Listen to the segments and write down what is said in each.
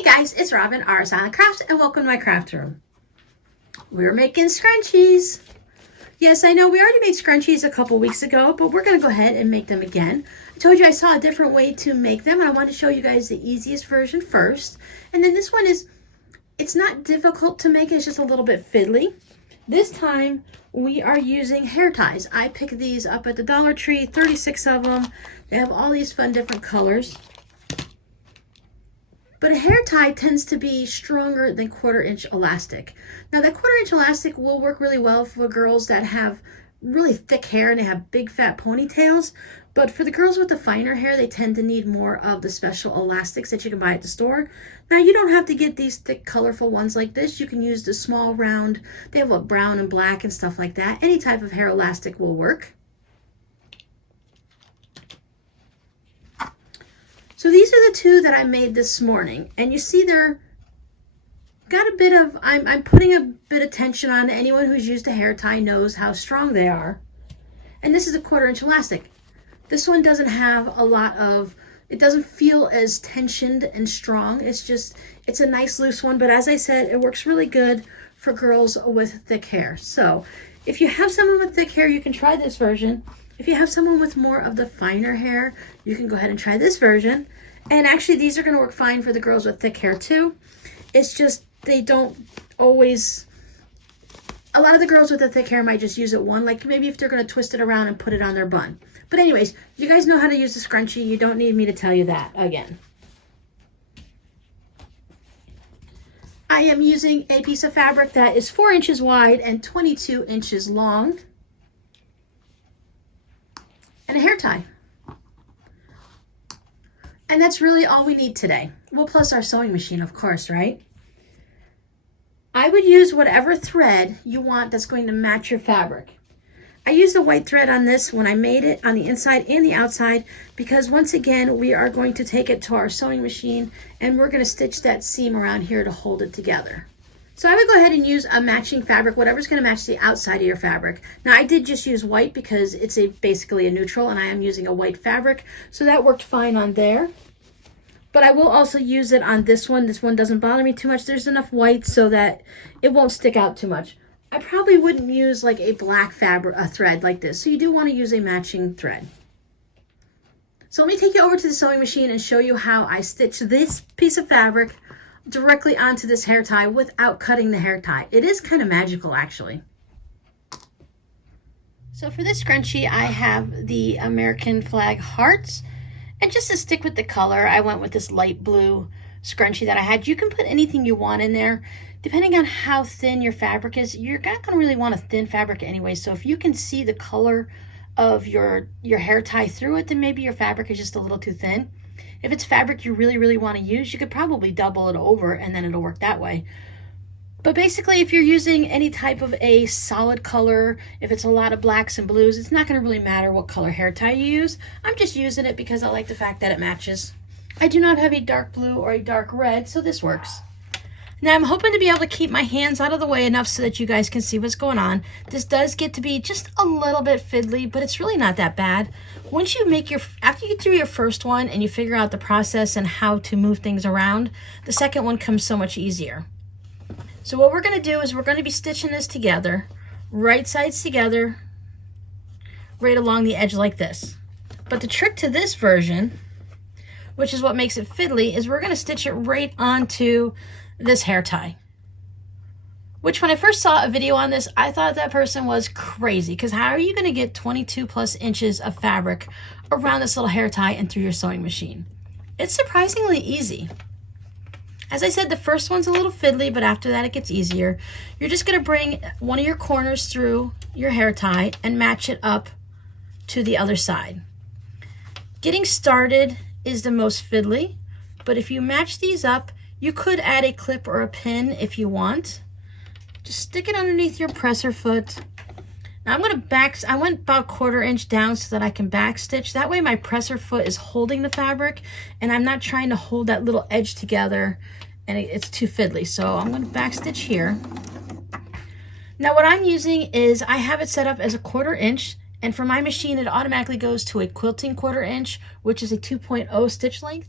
Hey guys, it's Robin, R Silent Crafts, and welcome to my craft room. We're making scrunchies. Yes, I know we already made scrunchies a couple weeks ago, but we're going to go ahead and make them again. I told you I saw a different way to make them, and I wanted to show you guys the easiest version first. And then this one it's not difficult to make, it's just a little bit fiddly. This time, we are using hair ties. I picked these up at the Dollar Tree, 36 of them. They have all these fun different colors. But a hair tie tends to be stronger than 1/4-inch elastic. Now that 1/4-inch elastic will work really well for girls that have really thick hair and they have big fat ponytails. But for the girls with the finer hair, they tend to need more of the special elastics that you can buy at the store. Now you don't have to get these thick colorful ones like this. You can use the small round, they have a brown and black and stuff like that. Any type of hair elastic will work. So these are the two that I made this morning, and you see they're got a bit of, I'm putting a bit of tension on. Anyone who's used a hair tie knows how strong they are. And this is a 1/4-inch elastic. This one doesn't have a lot of, it doesn't feel as tensioned and strong. It's a nice loose one, but as I said, it works really good for girls with thick hair. So if you have someone with thick hair, you can try this version. If you have someone with more of the finer hair, you can go ahead and try this version. And actually, these are going to work fine for the girls with thick hair too. It's just they don't always, a lot of the girls with the thick hair might just use it one, like maybe if they're going to twist it around and put it on their bun. But anyways, you guys know how to use the scrunchie. You don't need me to tell you that again. I am using a piece of fabric that is 4 inches wide and 22 inches long. And a hair tie. And that's really all we need today. Well, plus our sewing machine, of course, right? I would use whatever thread you want that's going to match your fabric. I used a white thread on this when I made it on the inside and the outside because once again, we are going to take it to our sewing machine and we're going to stitch that seam around here to hold it together. So I would go ahead and use a matching fabric, whatever's going to match the outside of your fabric. Now I did just use white because it's basically a neutral and I am using a white fabric. So that worked fine on there. But I will also use it on this one. This one doesn't bother me too much. There's enough white so that it won't stick out too much. I probably wouldn't use like a black fabric, a thread like this. So you do want to use a matching thread. So let me take you over to the sewing machine and show you how I stitch this piece of fabric directly onto this hair tie without cutting the hair tie. It is kind of magical actually. So for this scrunchie, I have the American flag hearts. And just to stick with the color, I went with this light blue scrunchie that I had. You can put anything you want in there. Depending on how thin your fabric is, you're not going to really want a thin fabric anyway. So if you can see the color of your hair tie through it, then maybe your fabric is just a little too thin. If it's fabric you really, really want to use, you could probably double it over and then it'll work that way. But basically, if you're using any type of a solid color, if it's a lot of blacks and blues, it's not going to really matter what color hair tie you use. I'm just using it because I like the fact that it matches. I do not have a dark blue or a dark red, so this works. Now I'm hoping to be able to keep my hands out of the way enough so that you guys can see what's going on. This does get to be just a little bit fiddly, but it's really not that bad. Once you after you get through your first one and you figure out the process and how to move things around, the second one comes so much easier. So what we're going to do is we're going to be stitching this together, right sides together, right along the edge like this. But the trick to this version, which is what makes it fiddly, is we're going to stitch it right onto this hair tie. Which when I first saw a video on this, I thought that person was crazy because how are you going to get 22 plus inches of fabric around this little hair tie and through your sewing machine? It's surprisingly easy. As I said, the first one's a little fiddly, but after that it gets easier. You're just going to bring one of your corners through your hair tie and match it up to the other side. Getting started is the most fiddly, but if you match these up, you could add a clip or a pin if you want. Just stick it underneath your presser foot. Now I'm going to I went about 1/4 inch down so that I can back stitch. That way my presser foot is holding the fabric and I'm not trying to hold that little edge together and it's too fiddly. So I'm going to back stitch here. Now what I'm using is I have it set up as a 1/4 inch, and for my machine it automatically goes to a quilting 1/4 inch, which is a 2.0 stitch length.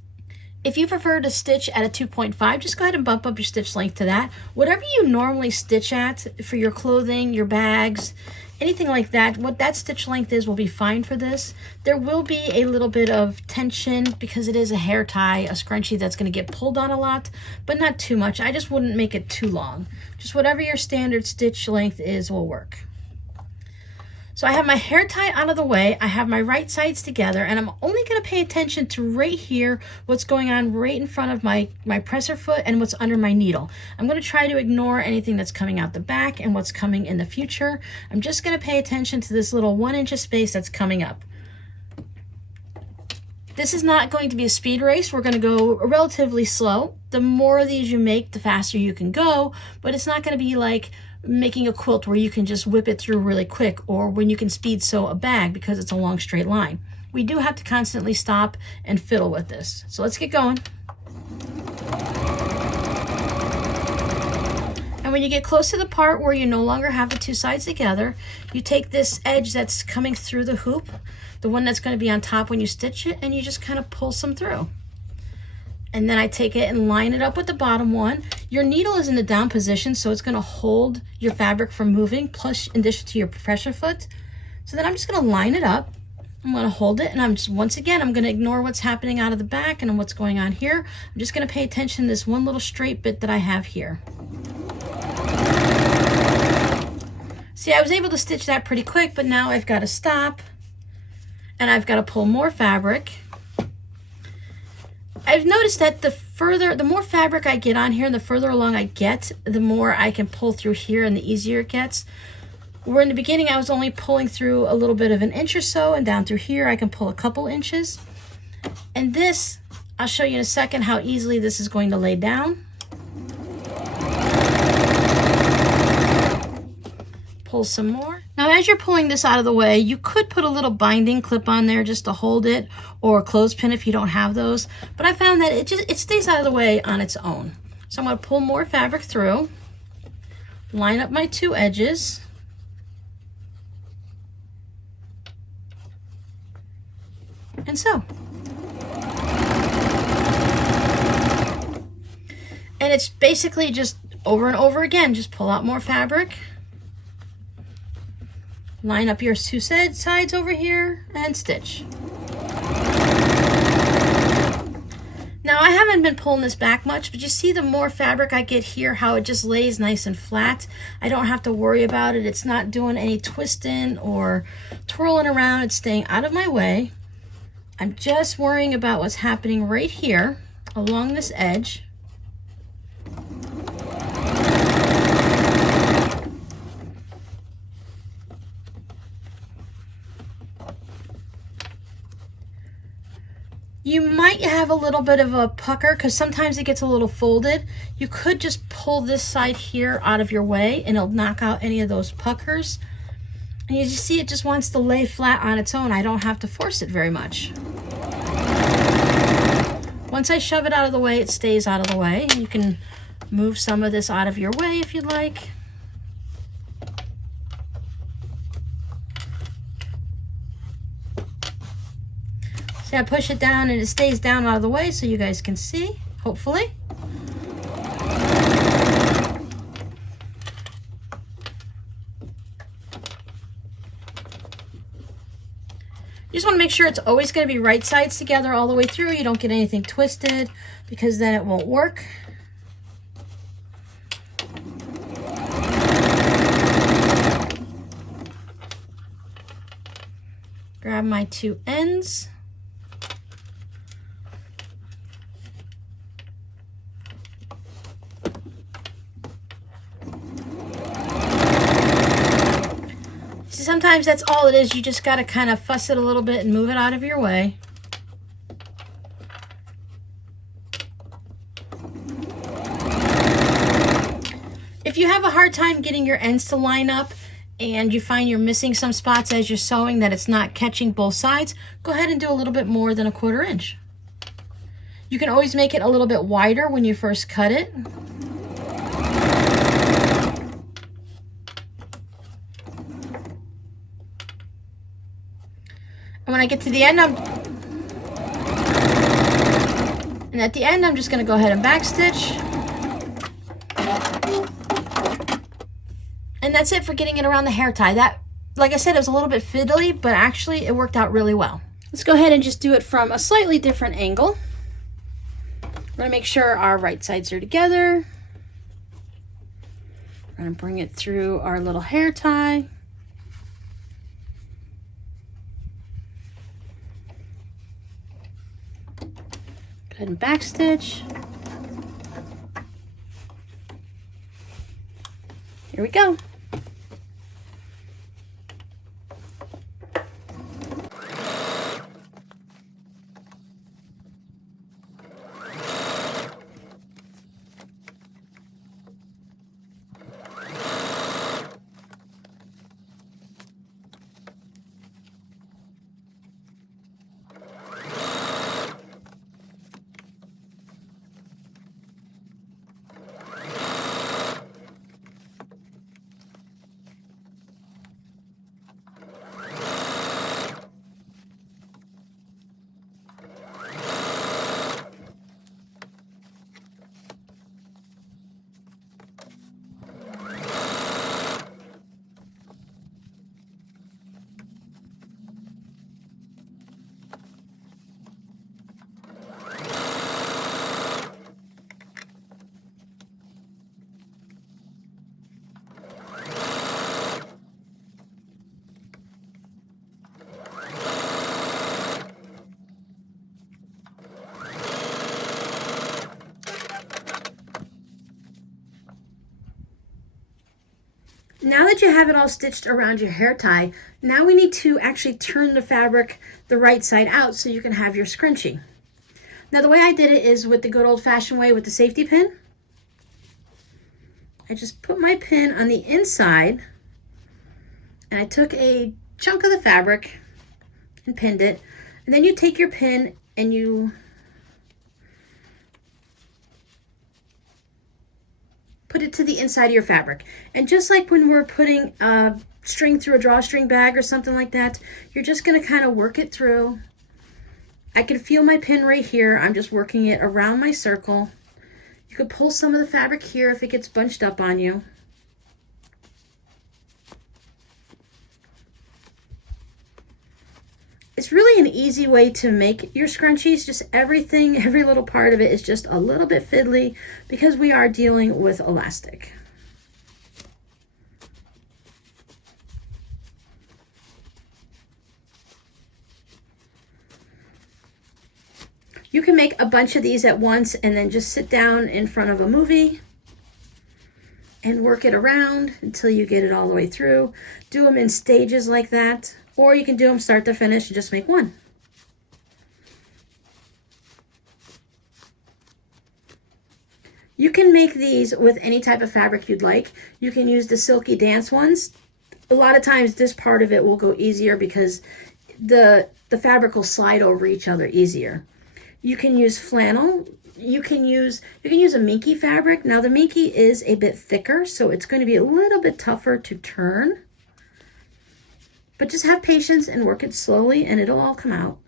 If you prefer to stitch at a 2.5, just go ahead and bump up your stitch length to that. Whatever you normally stitch at for your clothing, your bags, anything like that, what that stitch length is will be fine for this. There will be a little bit of tension because it is a hair tie, a scrunchie that's going to get pulled on a lot, but not too much. I just wouldn't make it too long. Just whatever your standard stitch length is will work. So I have my hair tie out of the way, I have my right sides together, and I'm only going to pay attention to right here, what's going on right in front of my presser foot and what's under my needle. I'm going to try to ignore anything that's coming out the back and what's coming in the future. I'm just going to pay attention to this little 1 inch of space that's coming up. This is not going to be a speed race. We're going to go relatively slow. The more of these you make, the faster you can go, but it's not going to be like making a quilt where you can just whip it through really quick, or when you can speed sew a bag because it's a long straight line. We do have to constantly stop and fiddle with this. So let's get going. And when you get close to the part where you no longer have the two sides together, you take this edge that's coming through the hoop, the one that's going to be on top when you stitch it, and you just kind of pull some through. And then I take it and line it up with the bottom one. Your needle is in the down position, so it's going to hold your fabric from moving, plus in addition to your pressure foot. So then I'm just going to line it up. I'm going to hold it, and I'm just, once again, I'm going to ignore what's happening out of the back and what's going on here. I'm just going to pay attention to this one little straight bit that I have here. See, I was able to stitch that pretty quick, but now I've got to stop, and I've got to pull more fabric. I've noticed that the more fabric I get on here and the further along I get, the more I can pull through here and the easier it gets. Where in the beginning I was only pulling through a little bit of 1 inch or so, and down through here I can pull a couple inches. And this, I'll show you in a second how easily this is going to lay down. Pull some more. Now as you're pulling this out of the way, you could put a little binding clip on there just to hold it, or a clothespin if you don't have those, but I found that it stays out of the way on its own. So I'm going to pull more fabric through, line up my two edges, and sew. And it's basically just over and over again, just pull out more fabric, line up your two sides over here, and stitch. Now I haven't been pulling this back much, but you see the more fabric I get here, how it just lays nice and flat. I don't have to worry about it. It's not doing any twisting or twirling around. It's staying out of my way. I'm just worrying about what's happening right here along this edge. You might have a little bit of a pucker because sometimes it gets a little folded. You could just pull this side here out of your way and it'll knock out any of those puckers. And you just see it just wants to lay flat on its own. I don't have to force it very much. Once I shove it out of the way, it stays out of the way. You can move some of this out of your way if you'd like. See, I push it down and it stays down out of the way so you guys can see, hopefully. You just want to make sure it's always going to be right sides together all the way through. You don't get anything twisted because then it won't work. Grab my two ends. Sometimes that's all it is. You just got to kind of fuss it a little bit and move it out of your way. If you have a hard time getting your ends to line up and you find you're missing some spots as you're sewing, that it's not catching both sides, go ahead and do a little bit more than 1/4 inch. You can always make it a little bit wider when you first cut it. And when I get to the end, And at the end, I'm just going to go ahead and backstitch. And that's it for getting it around the hair tie. That, like I said, it was a little bit fiddly, but actually it worked out really well. Let's go ahead and just do it from a slightly different angle. We're going to make sure our right sides are together. We're going to bring it through our little hair tie. Go ahead and backstitch. Here we go. Now that you have it all stitched around your hair tie, now we need to actually turn the fabric the right side out so you can have your scrunchie. Now the way I did it is with the good old-fashioned way with the safety pin. I just put my pin on the inside and I took a chunk of the fabric and pinned it. And then you take your pin and you put it to the inside of your fabric. And just like when we're putting a string through a drawstring bag or something like that, you're just going to kind of work it through. I can feel my pin right here. I'm just working it around my circle. You could pull some of the fabric here if it gets bunched up on you. It's really an easy way to make your scrunchies. Just everything, every little part of it is just a little bit fiddly because we are dealing with elastic. You can make a bunch of these at once and then just sit down in front of a movie and work it around until you get it all the way through. Do them in stages like that. Or you can do them start to finish and just make one. You can make these with any type of fabric you'd like. You can use the silky dance ones. A lot of times this part of it will go easier because the fabric will slide over each other easier. You can use flannel. You can use a minky fabric. Now the minky is a bit thicker, so it's going to be a little bit tougher to turn. But just have patience and work it slowly and it'll all come out.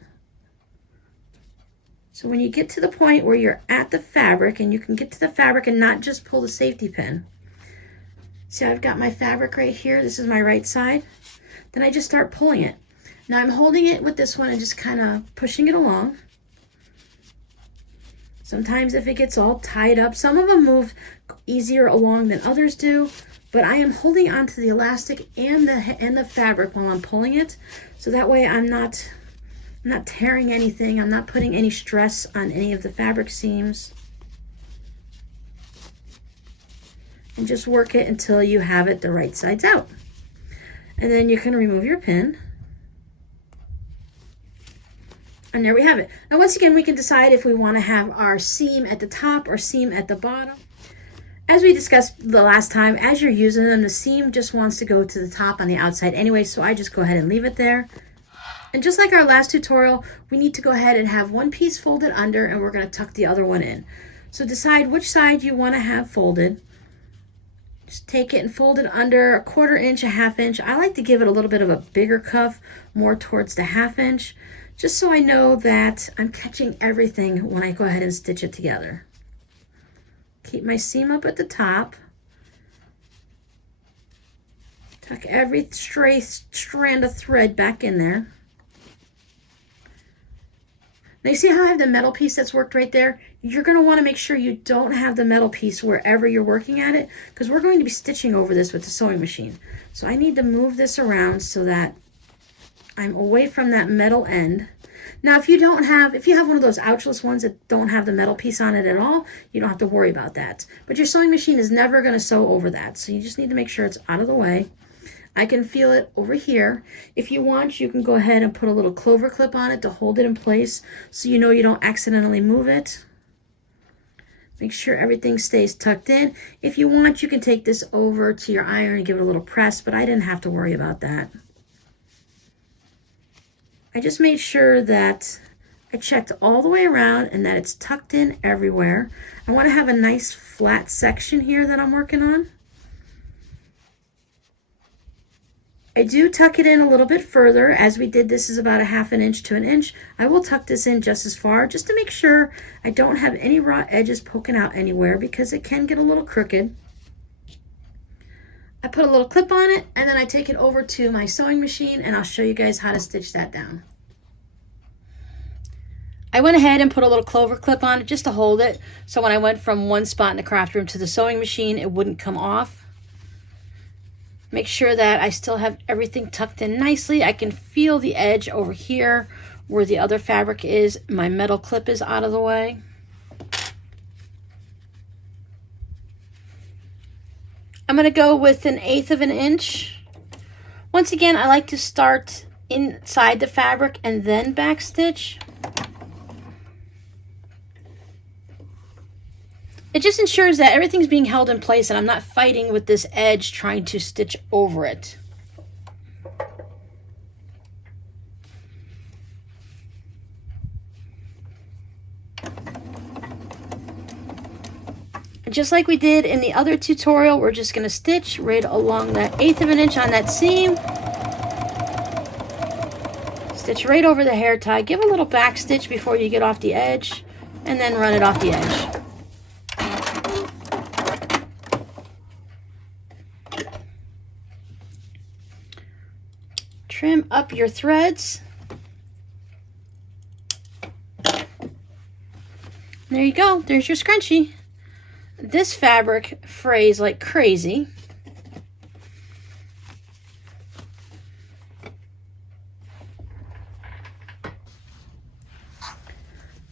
So when you get to the point where you're at the fabric and you can get to the fabric and not just pull the safety pin. See, I've got my fabric right here. This is my right side. Then I just start pulling it. Now I'm holding it with this one and just kind of pushing it along. Sometimes if it gets all tied up, some of them move easier along than others do. But I am holding onto the elastic and the fabric while I'm pulling it, so that way I'm not tearing anything. I'm not putting any stress on any of the fabric seams. And just work it until you have it the right sides out. And then you can remove your pin. And there we have it. Now once again, we can decide if we want to have our seam at the top or seam at the bottom. As we discussed the last time, as you're using them, the seam just wants to go to the top on the outside anyway, so I just go ahead and leave it there. And just like our last tutorial, we need to go ahead and have one piece folded under and we're going to tuck the other one in. So decide which side you want to have folded. Just take it and fold it under 1/4 inch, 1/2 inch. I like to give it a little bit of a bigger cuff, more towards the 1/2 inch, just so I know that I'm catching everything when I go ahead and stitch it together. Keep my seam up at the top. Tuck every stray strand of thread back in there. Now you see how I have the metal piece that's worked right there? You're going to want to make sure you don't have the metal piece wherever you're working at it, because we're going to be stitching over this with the sewing machine. So I need to move this around so that I'm away from that metal end. Now if you have one of those ouchless ones that don't have the metal piece on it at all, you don't have to worry about that. But your sewing machine is never going to sew over that, so you just need to make sure it's out of the way. I can feel it over here. If you want, you can go ahead and put a little clover clip on it to hold it in place so you know you don't accidentally move it. Make sure everything stays tucked in. If you want, you can take this over to your iron and give it a little press, but I didn't have to worry about that. I just made sure that I checked all the way around and that it's tucked in everywhere. I want to have a nice flat section here that I'm working on. I do tuck it in a little bit further. As we did, this is about a 1/2 inch to 1 inch. I will tuck this in just as far, just to make sure I don't have any raw edges poking out anywhere, because it can get a little crooked. I put a little clip on it, and then I take it over to my sewing machine, and I'll show you guys how to stitch that down. I went ahead and put a little clover clip on it just to hold it, so when I went from one spot in the craft room to the sewing machine, it wouldn't come off. Make sure that I still have everything tucked in nicely. I can feel the edge over here where the other fabric is. My metal clip is out of the way. I'm going to go with 1/8 of an inch. Once again, I like to start inside the fabric and then back stitch. It just ensures that everything's being held in place and I'm not fighting with this edge trying to stitch over it. Just like we did in the other tutorial, we're just going to stitch right along that 1/8 of an inch on that seam. Stitch right over the hair tie. Give a little back stitch before you get off the edge, and then run it off the edge. Trim up your threads. There you go. There's your scrunchie. This fabric frays like crazy.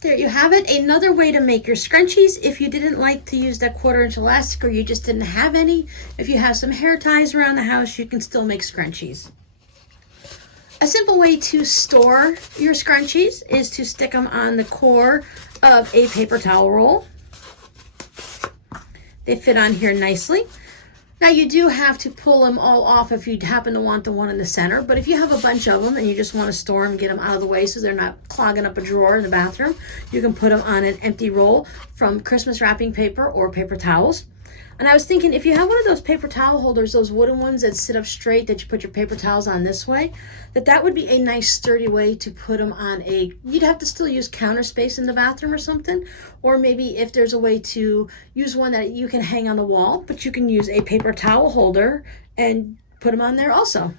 There you have it. Another way to make your scrunchies if you didn't like to use that 1/4 inch elastic, or you just didn't have any. If you have some hair ties around the house, you can still make scrunchies. A simple way to store your scrunchies is to stick them on the core of a paper towel roll. They fit on here nicely. Now you do have to pull them all off if you happen to want the one in the center, but if you have a bunch of them and you just want to store them, get them out of the way so they're not clogging up a drawer in the bathroom, you can put them on an empty roll from Christmas wrapping paper or paper towels. And I was thinking, if you have one of those paper towel holders, those wooden ones that sit up straight, that you put your paper towels on this way, that would be a nice sturdy way to put them on you'd have to still use counter space in the bathroom or something, or maybe if there's a way to use one that you can hang on the wall, but you can use a paper towel holder and put them on there also.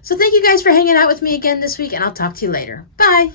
So thank you guys for hanging out with me again this week, and I'll talk to you later. Bye.